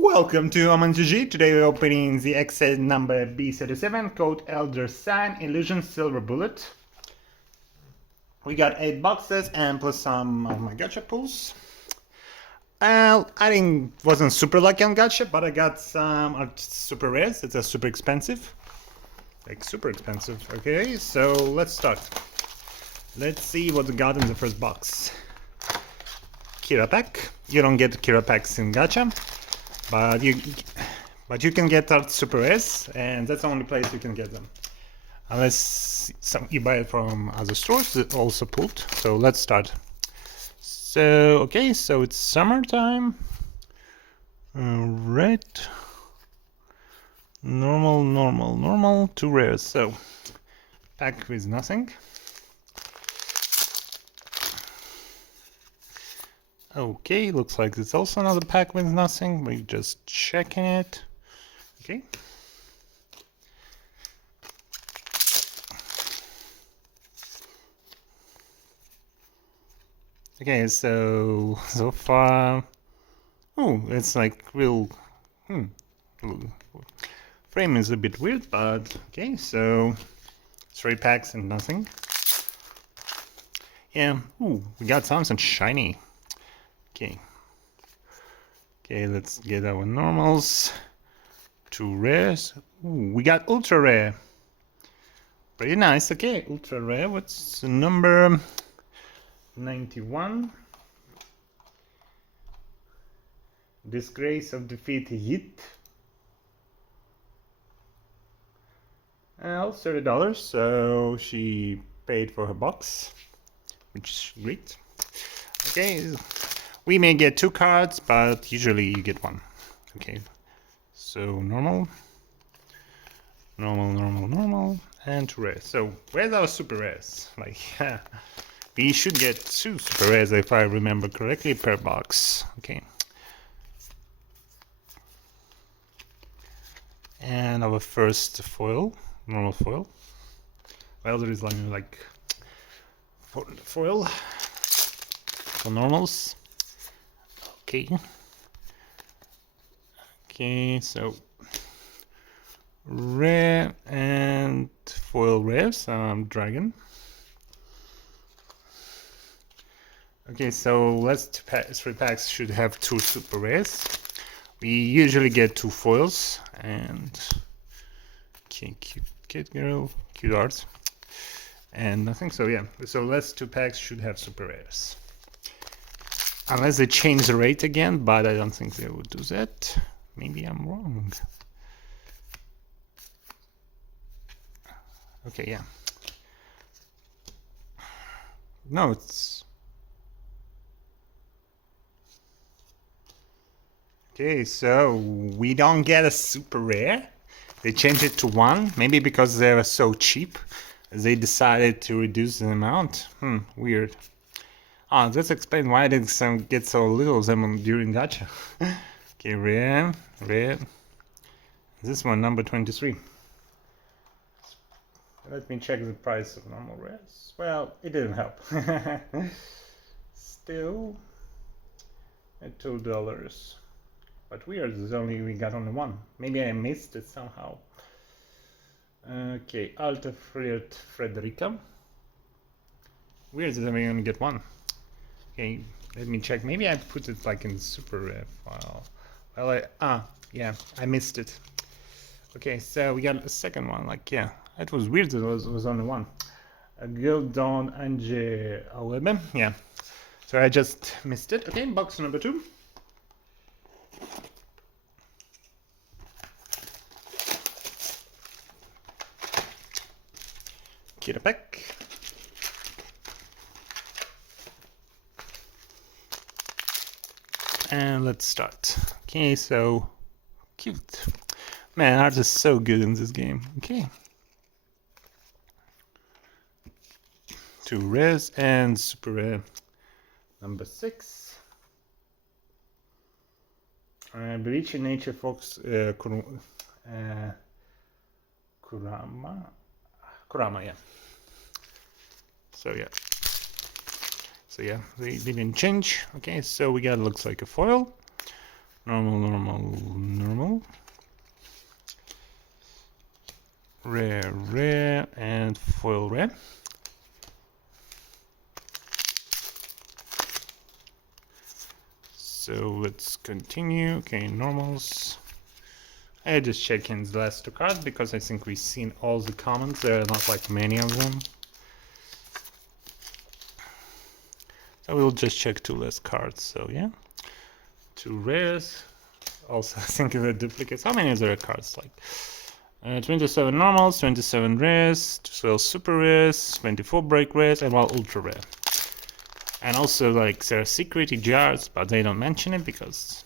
Welcome to OmanGG. Today we're opening the XZ number B37 code Eldersign Illusion Silver Bullet. We got 8 boxes and plus some of my gacha pulls. I wasn't super lucky on gacha, but I got some super rares. It's super expensive. Like super expensive. Okay, so let's start. Let's see what we got in the first box. Kira pack. You don't get Kira packs in gacha. But you can get art super rares, and that's the only place you can get them. Unless you buy it from other stores that also pulled. So let's start. So okay, so it's summertime. Red. Normal, 2 rares. So pack with nothing. Okay, looks like it's also another pack with nothing. We're just checking it. Okay. Okay, so far, oh, it's like real. Frame is a bit weird, but okay. So 3 packs and nothing. Yeah. Ooh, we got something shiny. Okay, let's get our normals. 2 rares. Ooh, we got ultra rare. Pretty nice. Okay, ultra rare. What's the number? 91. Disgrace of defeat hit. $30. So she paid for her box, which is great. Okay. We may get 2 cards, but usually you get 1. Okay, so normal, and 2 rares. So where's our super rares? Like, we should get 2 super rares if I remember correctly per box. Okay. And our first foil, normal foil. Well, there is like foil for normals. Okay, so rare and foil rares, dragon. Okay, so 3 packs should have 2 super rares. We usually get 2 foils and cute girl, cute art, and nothing. So yeah, so last 2 packs should have super rares. Unless they change the rate again, but I don't think they would do that. Maybe I'm wrong. Okay, yeah. No, it's... Okay, so we don't get a super rare. They changed it to 1, maybe because they were so cheap. They decided to reduce the amount. Weird. Oh, that explains why I didn't get so little of them during gacha. Okay, rare. This one, number 23. Let me check the price of normal rares. Well, it didn't help. Still at $2. But weird, we got only 1. Maybe I missed it somehow. Okay, Alta Frederica. Weird that we only get 1. Okay, let me check. Maybe I put it like in super rare file. Well, yeah, I missed it. Okay, so we got a second one. Like, yeah, it was weird that it was only 1. Gildon Ange Awebe. Yeah, so I just missed it. Okay, box number 2. Kira pack. And let's start. Okay, so cute. Man, art is so good in this game. Okay. 2 rares and super rare. Number 6. Bleach Nature Fox Kurama, yeah. So yeah, they didn't change. Okay, so we got, looks like a foil. normal. Rare, and foil rare. So let's continue. Okay, normals. I just check in the last two cards because I think we've seen all the commons. There are not like many of them. So we'll just check two less cards. So yeah, two rares. Also, I think the duplicates. How many are there cards? Like 27 normals, 27 rares, 12 super rares, 24 break rares, and 1 ultra rare. And also, like, there are secret jars, but they don't mention it because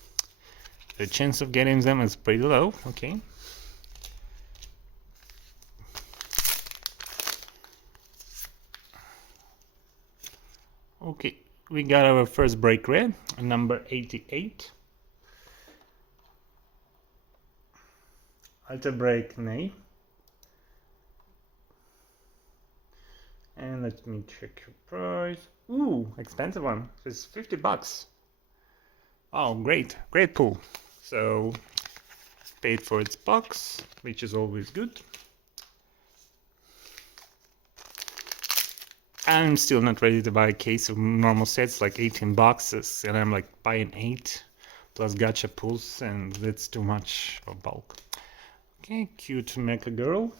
the chance of getting them is pretty low. Okay. Okay, we got our first break rare, number 88. Alter break nay. And let me check your price. Ooh, expensive one. It's $50. Oh, great pull. So paid for its box, which is always good. I'm still not ready to buy a case of normal sets, like 18 boxes, and I'm like buying 8 plus gacha pulls, and that's too much of bulk. Okay, cute mecha girl.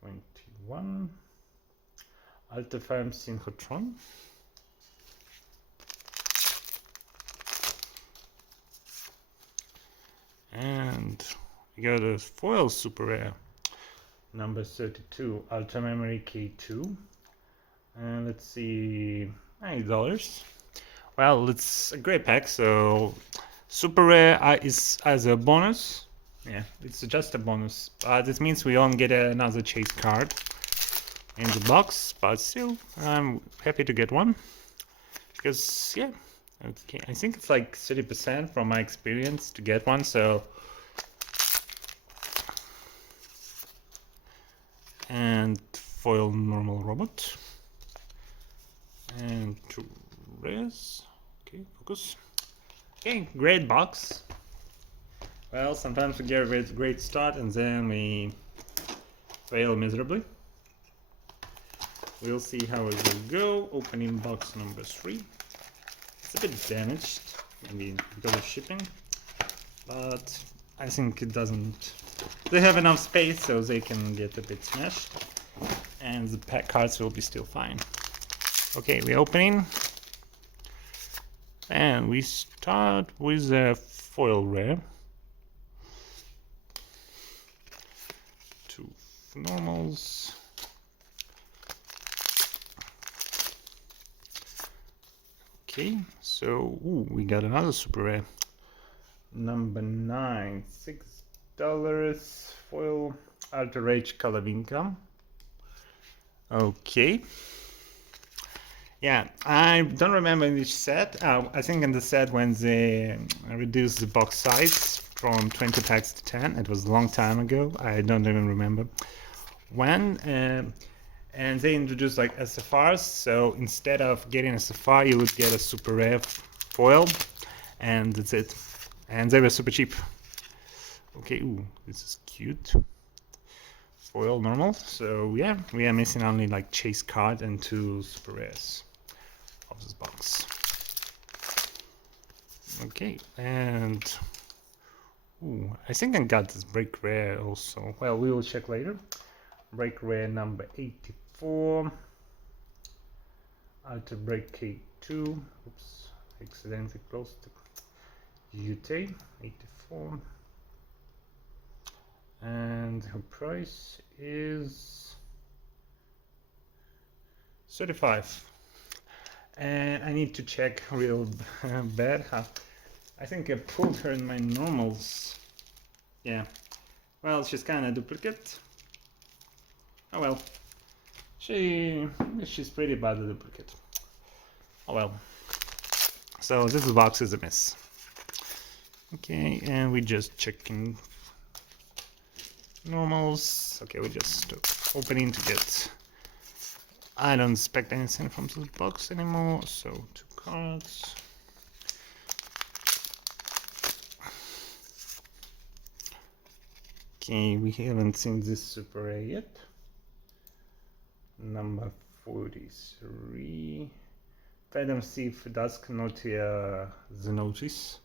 21. Altafarm Synchrotron. And we got a foil super rare. Number 32, Ultra Memory K2. And let's see, $9. Well, it's a great pack, so super rare is as a bonus. Yeah, it's just a bonus. This means we don't get another chase card in the box, but still, I'm happy to get one. Because, yeah, okay, I think it's like 30% from my experience to get one, so. And foil normal robot. And 2 rares. Okay, focus. Okay, great box. Well, sometimes we get a great start and then we fail miserably. We'll see how it will go. Opening box number 3. It's a bit damaged, maybe because of shipping, but I think it doesn't. They have enough space so they can get a bit smashed, and the pack cards will be still fine. Okay, we're opening, and we start with a foil rare. 2 normals. Okay, so we got another super rare. Number 9, $6. Foil Alter Rage Kalavinka. Okay. Yeah, I don't remember which set. I think in the set when they reduced the box size from 20 packs to 10. It was a long time ago. I don't even remember when. And they introduced like SFRs, so instead of getting a SFR, you would get a super rare foil, and that's it. And they were super cheap. Okay, ooh, this is cute. Foil normal. So yeah, we are missing only like chase card and 2 super rares of this box. Okay, and ooh, I think I got this break rare also. Well, we will check later. Break rare number 84. Alter break K2. Oops, accidentally closed the UT. 84. And her price is 35. And I need to check real bad. I think I pulled her in my normals. Yeah. Well, she's kind of duplicate. Oh well. She's pretty bad at duplicate. Oh well. So this box is a miss. Okay, and we just checking normals. Okay, we just opening to get I don't expect anything from this box anymore, so 2 cards. Okay, we haven't seen this Super A yet. Number 43. Phantom Thief, Dusk Notia, the Notice.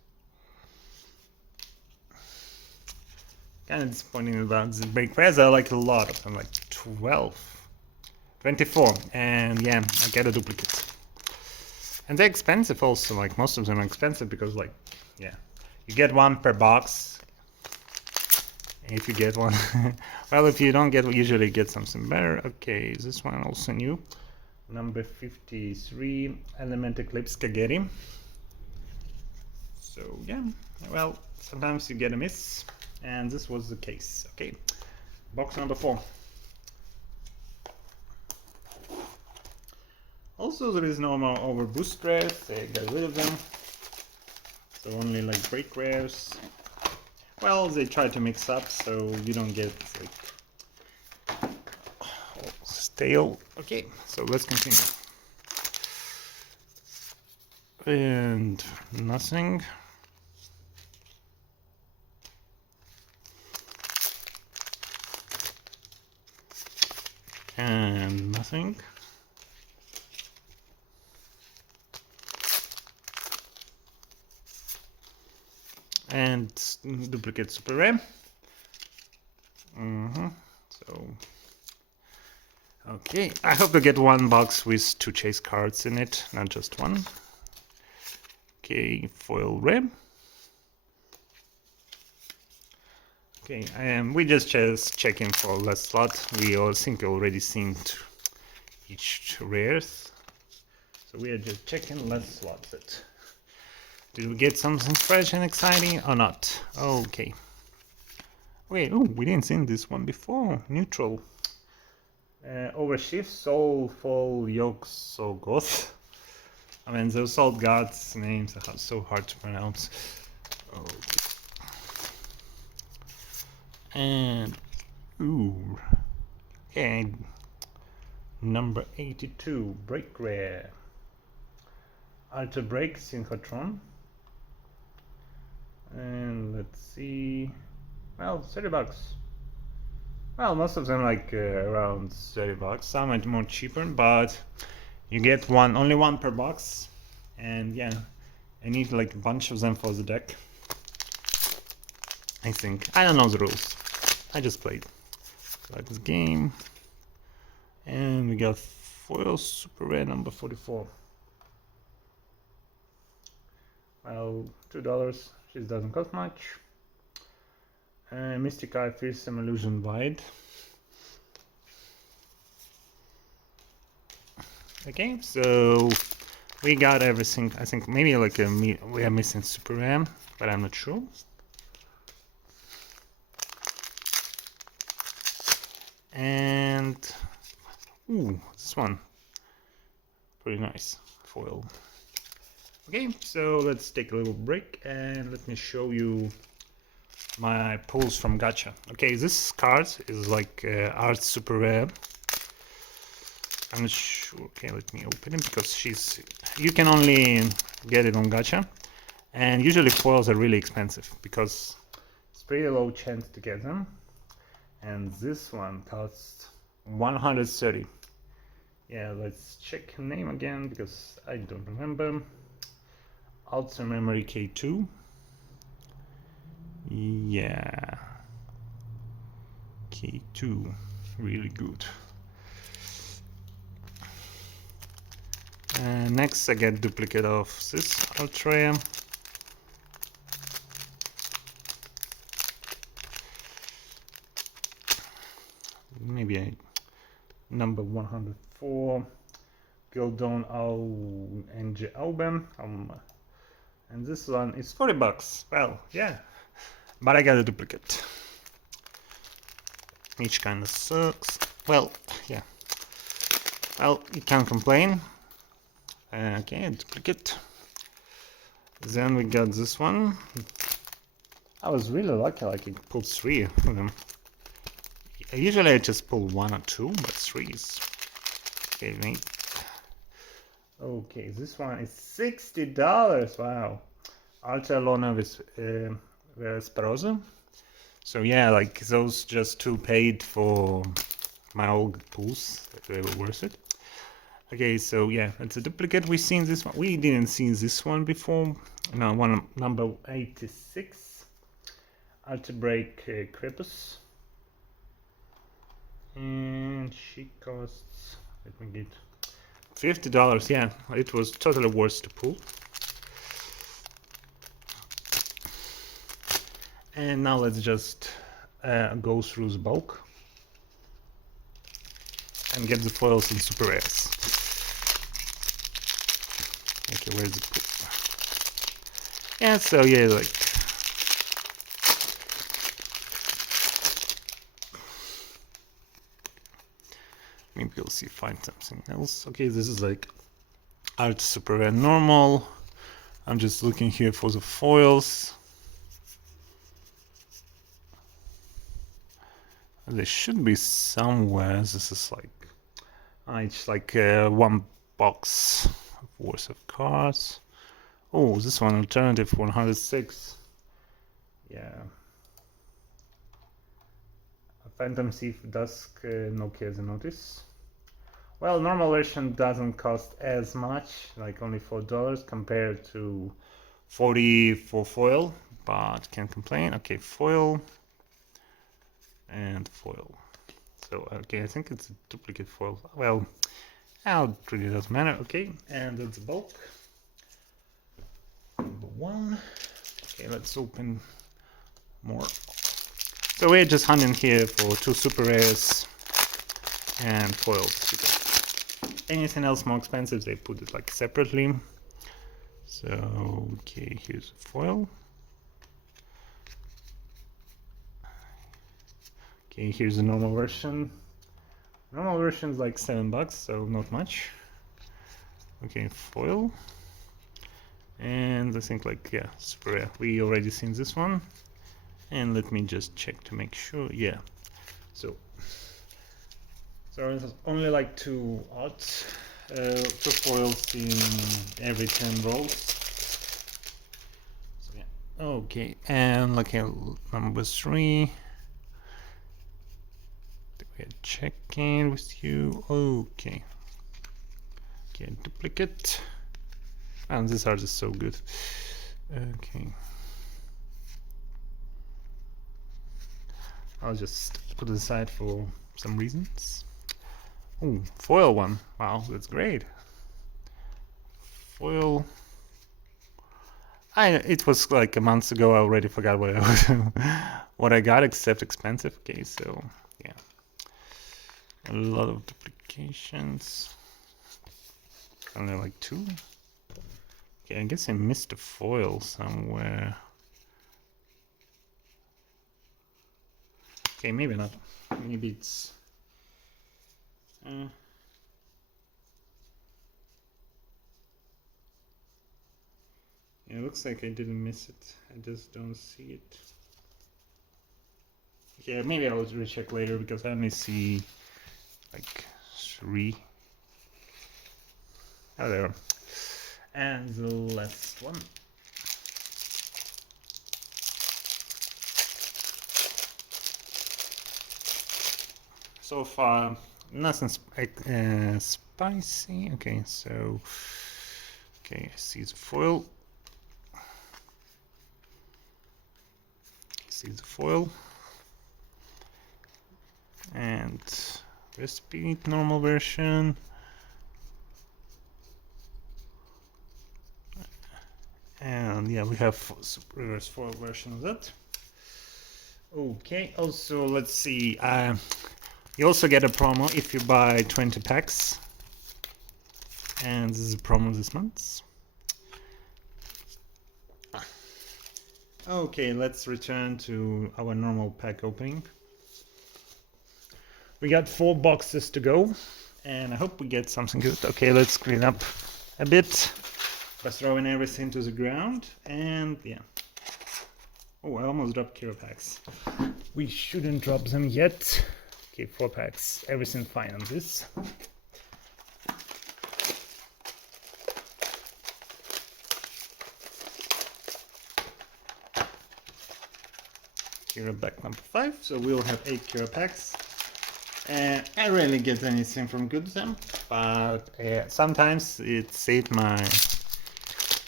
Kind of disappointing about the break pairs. I like a lot of them, like 12, 24, and yeah, I get a duplicate. And they're expensive also, like most of them are expensive because, like, yeah, you get one per box. If you get one, well, if you don't get, usually get something better. Okay, this one also new. Number 53, Element Eclipse Kageri. So yeah, well, sometimes you get a miss. And this was the case. Okay, box number 4. Also, there is no more over boost rares. They got rid of them. So only like break rares. Well, they try to mix up so you don't get like stale. Okay, so let's continue. And nothing. And nothing. And duplicate super rare. So okay, I hope to get one box with 2 chase cards in it, not just one. Okay, foil rare. Okay, we just checking for last slot. We all think already seen each rares, so we are just checking last slots. Did we get something fresh and exciting or not? Okay. Wait, oh, we didn't see this one before. Neutral. Overshift, Soul, Fall, Yoke, Soul, Goth. I mean, those Salt Gods names are so hard to pronounce. Okay. And, ooh. Okay. Number 82, Break Rare. Alter Break, Synchrotron. And let's see, well, $30. Well, most of them like around $30. Some are more cheaper, but you get only one per box, and yeah, I need like a bunch of them for the deck. I think I don't know the rules. I just played like this game, and we got foil super rare number 44. Well, $2. This doesn't cost much. Mystic Eye, Fearsome Illusion Wide. Okay, so we got everything. I think maybe like we are missing Super Ram, but I'm not sure. And ooh, this one pretty nice foil. Okay, so let's take a little break and let me show you my pulls from gacha. Okay, this card is like art super rare. I'm not sure. Okay, let me open it because you can only get it on gacha, and usually foils are really expensive because it's pretty low chance to get them. And this one costs 130. Yeah, let's check her name again because I don't remember. Outer Memory K2. Yeah, K2, really good. Next I get duplicate of this Ultra. Maybe number 104, Gildon Au NG Album. And this one is $40. Well, yeah, but I got a duplicate. Which kind of sucks. Well, yeah. Well, you can't complain. Okay, duplicate. Then we got this one. I was really lucky, like I pulled 3 of them. Usually I just pull 1 or 2, but 3 is Okay, mate. Okay, this one is $60. Wow. Ultra Lona Vesperosa. So yeah, like those just two paid for my old pools. They were worth it. Okay, so yeah, it's a duplicate. We've seen this one. We didn't see this one before. No, one number 86. Ultra Break Crepus. And she costs, let me get $50. Yeah, it was totally worth the pull. And now let's just go through the bulk and get the foils in super rares. Okay, where's the pull? Yeah, so yeah, like maybe we'll see find something else. Okay, this is like art super rare normal. I'm just looking here for the foils. They should be somewhere. This is like it's like one box worth of cards. Oh, this one alternative 106. Yeah. Phantom Thief Dusk Nokia as a notice. Well, normal version doesn't cost as much, like only $4 compared to 40 for foil, but can't complain. Okay, foil and foil. So okay, I think it's a duplicate foil. Well, it really doesn't matter. Okay, and that's the bulk. Number one. Okay, let's open more. So we're just hunting here for two super rares and foils. Anything else more expensive, they put it like separately. So okay, here's a foil. Okay, here's the normal version. Normal version is like $7, so not much. Okay, foil. And I think like, yeah, super rare. We already seen this one. And let me just check to make sure. Yeah. So there's only like two odds, two foils in every 10 rolls. So yeah. Okay, and like number 3. We're checking with you. Okay. Okay, duplicate. And these are just so good. Okay. I'll just put it aside for some reasons. Oh, foil one. Wow, that's great. Foil. It was like a month ago. I already forgot what what I got, except expensive. Okay, so yeah, a lot of duplications. Only like 2. Okay, I guess I missed a foil somewhere. Okay, maybe not. Maybe it's. Yeah, it looks like I didn't miss it. I just don't see it. Yeah, maybe I'll recheck later because I only see like 3. Oh, there. And the last one. So far, nothing spicy. Okay, so okay, I see the foil. See the foil and recipe normal version. And yeah, we have reverse foil version of that. Okay, also let's see. You also get a promo if you buy 20 packs, and this is a promo this month. Okay, let's return to our normal pack opening. We got 4 boxes to go, and I hope we get something good. Okay, let's clean up a bit by throwing everything to the ground, and yeah. Oh, I almost dropped Kiro packs. We shouldn't drop them yet. Okay, 4 packs. Everything fine on this. Kira back number 5. So we'll have 8 Kira packs. And I rarely get anything from Good Them, but sometimes it saved my...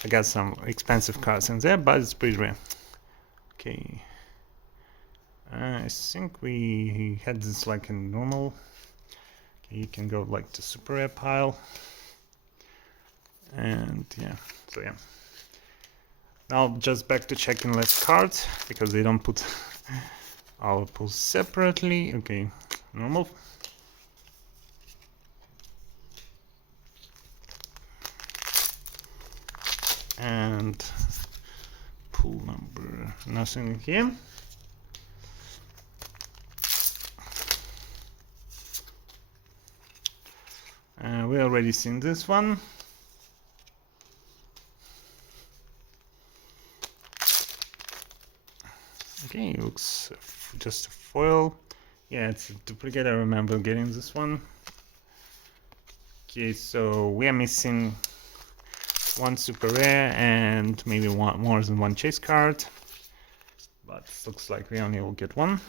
I got some expensive cards in there, but it's pretty rare. Okay. I think we had this like in normal. Okay, you can go like to super rare pile. And yeah, so yeah. Now just back to checking less cards, because they don't put our pulls separately. Okay, normal. And pool number, nothing here. We already seen this one. Okay, looks just a foil. Yeah, it's a duplicate. I remember getting this one. Okay, so we are missing one super rare and maybe more than one chase card. But it looks like we only will get one.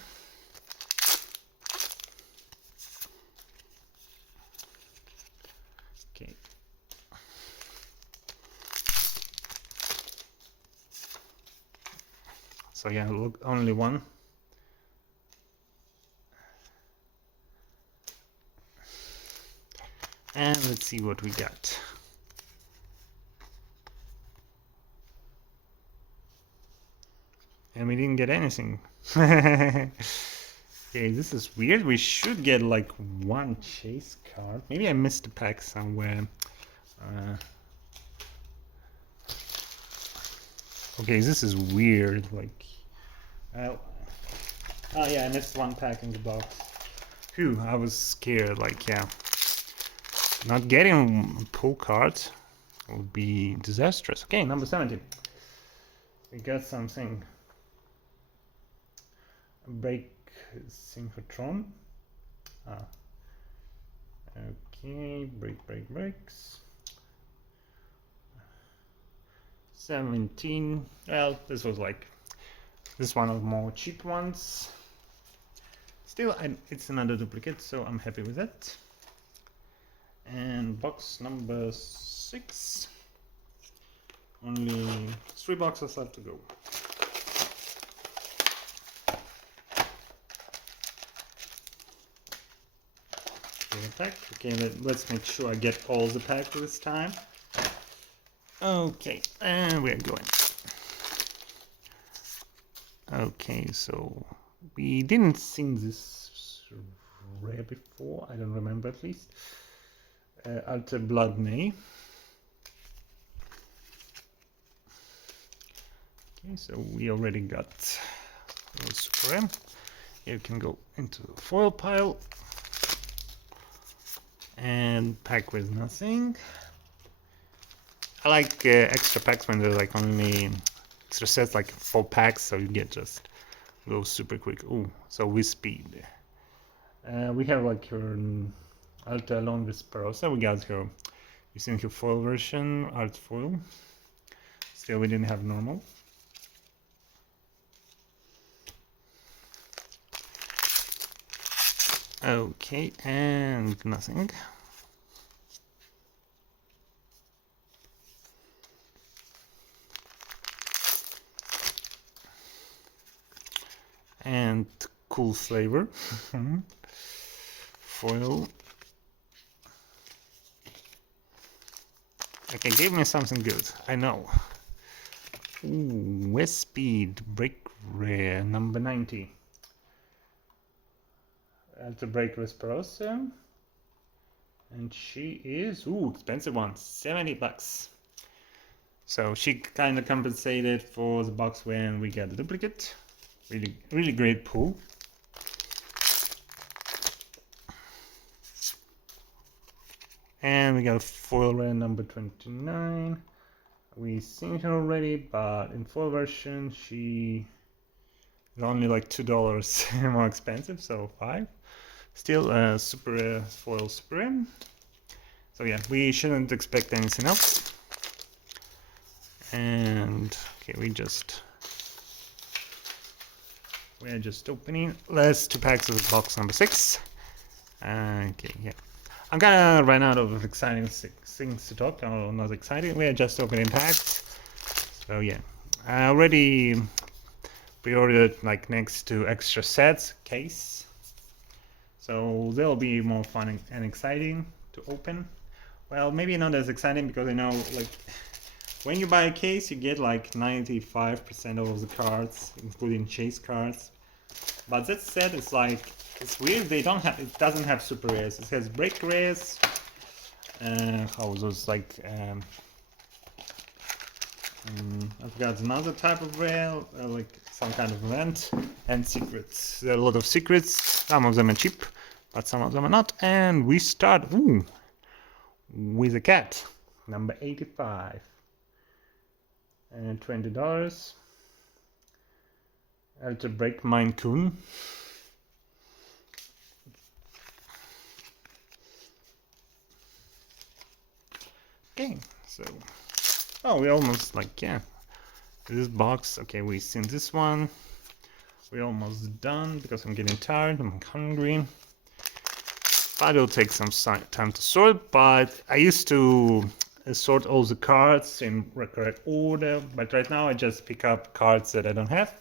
Okay. So yeah, look, only one. And let's see what we got. And we didn't get anything. Okay, this is weird. We should get like one chase card. Maybe I missed a pack somewhere. Okay, this is weird. Like, oh yeah, I missed one pack in the box. Phew, I was scared. Like, yeah, not getting pull cards would be disastrous. Okay, number 70. We got something. Break synchrotron. Okay, breaks. 17. Well, this was like this one of the more cheap ones. Still, it's another duplicate, so I'm happy with that. And box number 6. Only 3 boxes left to go. Pack. Okay, let's make sure I get all the pack this time. Okay, and we're going. Okay, so we didn't see this rare before. I don't remember at least. Alter Blood May. Okay, so we already got the super rare. Here you can go into the foil pile. And pack with nothing. I like extra packs when they're like only extra sets, like 4 packs, so you get just go super quick. Ooh, so with speed. We have like your Alta along with Perosa. We got her using her foil version, art foil. Still, we didn't have normal. Okay, and nothing. And cool flavor. Foil. Okay, give me something good. I know. Ooh, West Speed Break Rare number 90. To break Vesperosa. And she is expensive one, 70 bucks. So she kind of compensated for the box when we got the duplicate. Really great pull. And we got a foil rare number 29. We've seen her already, but in foil version she is only like $2 more expensive, so 5. Still super rare foil super rare. So yeah, we shouldn't expect anything else. And okay, we just We're just opening last 2 packs of box number 6. Okay, yeah. I'm gonna run out of exciting things to talk. Oh, not exciting. We're just opening packs. So yeah, I already pre-ordered like next to extra sets case. So they'll be more fun and exciting to open. Well, maybe not as exciting because I know like when you buy a case, you get like 95% of the cards, including chase cards. But that set is like, it's weird. They don't have, it doesn't have super rares. It has break rares. How those like, I've got another type of rare, like some kind of event, and secrets. There are a lot of secrets. Some of them are cheap, but some of them are not. And we start with a cat, number 85, and $20. I have to break Mine Coon. Okay, so we almost like, yeah, this box. Okay, we've seen this one. We're almost done because I'm getting tired. I'm hungry. But it'll take some time to sort. But I used to sort all the cards in correct order. But right now I just pick up cards that I don't have,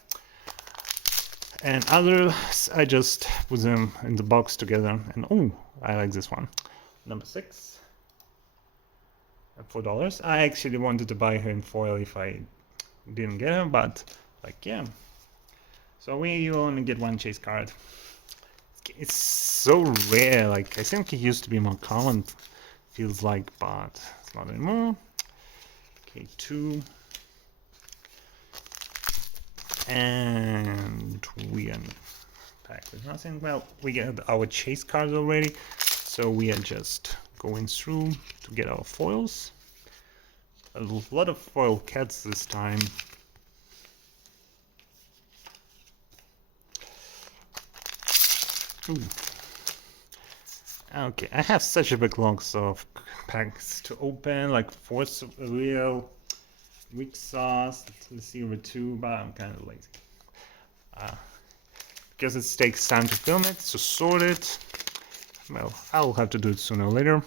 and others I just put them in the box together. And oh, I like this one, number 6. $4. I actually wanted to buy her in foil if I didn't get her, but like, yeah. So you only get 1 chase card. It's so rare. Like, I think it used to be more common, feels like, but it's not anymore. Okay, 2. And we are packed with nothing. Well, we get our chase cards already, so we are just going through to get our foils. A lot of foil cats this time. Ooh. Okay, I have such a big lots of packs to open, like Force of Real, Weak Sauce, let's see, over 2, but I'm kind of lazy. Because it takes time to film it, to sort it. Well, I'll have to do it sooner or later.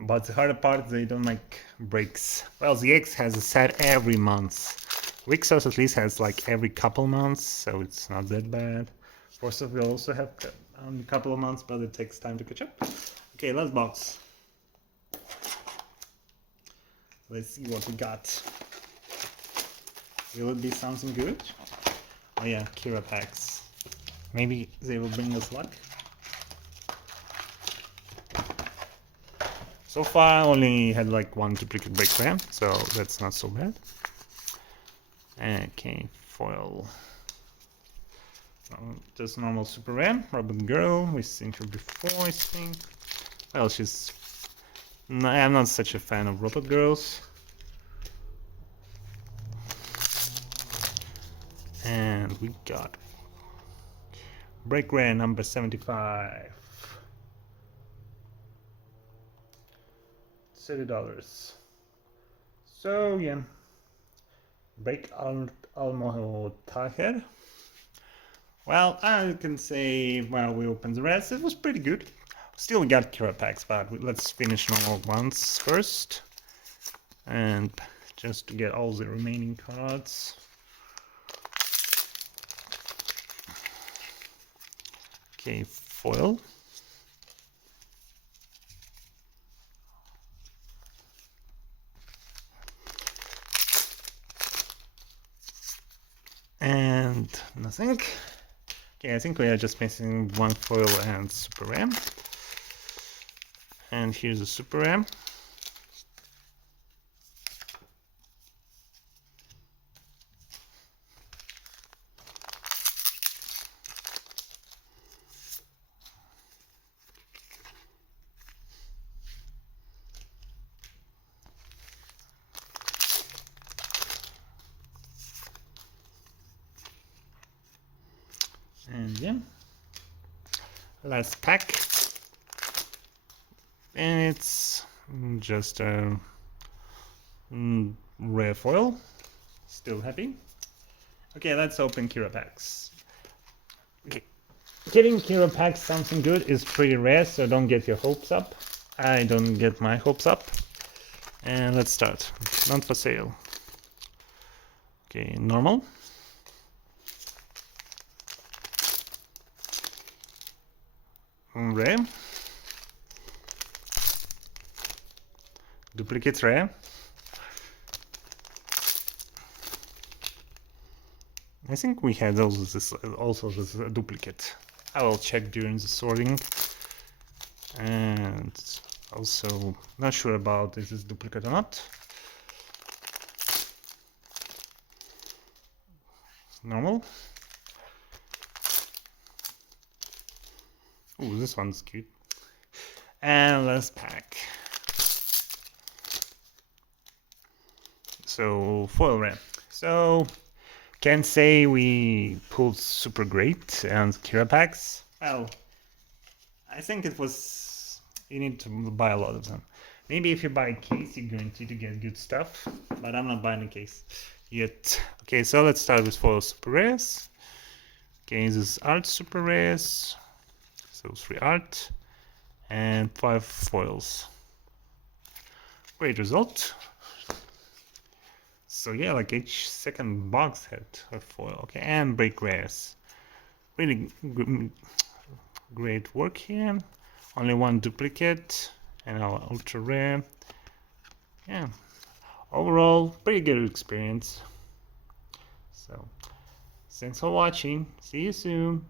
But the harder part, they don't make breaks. Well, the X has a set every month. Weak Sauce at least has like every couple months, so it's not that bad. Force of Will also have a couple of months, but it takes time to catch up. Okay, last box. Let's see what we got. Will it be something good? Oh yeah, Kira packs. Maybe they will bring us luck. So far I only had like 1 duplicate break rare, so that's not so bad. Okay, foil. Just normal super rare. Robin Girl, we've seen her before, I think. Well, she's... No, I'm not such a fan of robot girls. And we got break rare number 75. $30. So yeah, break Almo Taher. Well, I can say while we open the rest, it was pretty good. Still we got Kira packs, but let's finish normal ones first. And just to get all the remaining cards. Okay, foil. And nothing. Okay, I think we are just missing 1 foil and super ram. And here's a super ram. And yeah, last pack, and it's just a rare foil. Still happy. Okay, let's open Kira packs. Okay, getting Kira packs something good is pretty rare, so don't get your hopes up. I don't get my hopes up. And let's start. Not for sale. Okay, normal. Rare. Duplicate rare. I think we had also this duplicate. I will check during the sorting. And also not sure about if it's duplicate or not. Normal. Ooh, this one's cute. And last pack. So foil rare. So can't say we pulled super great and Kira packs. Well, I think it was, you need to buy a lot of them. Maybe if you buy a case, you're guaranteed to get good stuff, but I'm not buying a case yet. Okay, so let's start with foil super rares. Okay, this is art super rares. So 3 art and 5 foils. Great result. So yeah, like each second box had a foil. Okay, and break rares. Really great work here. Only 1 duplicate and our ultra rare. Yeah, overall pretty good experience. So thanks for watching. See you soon.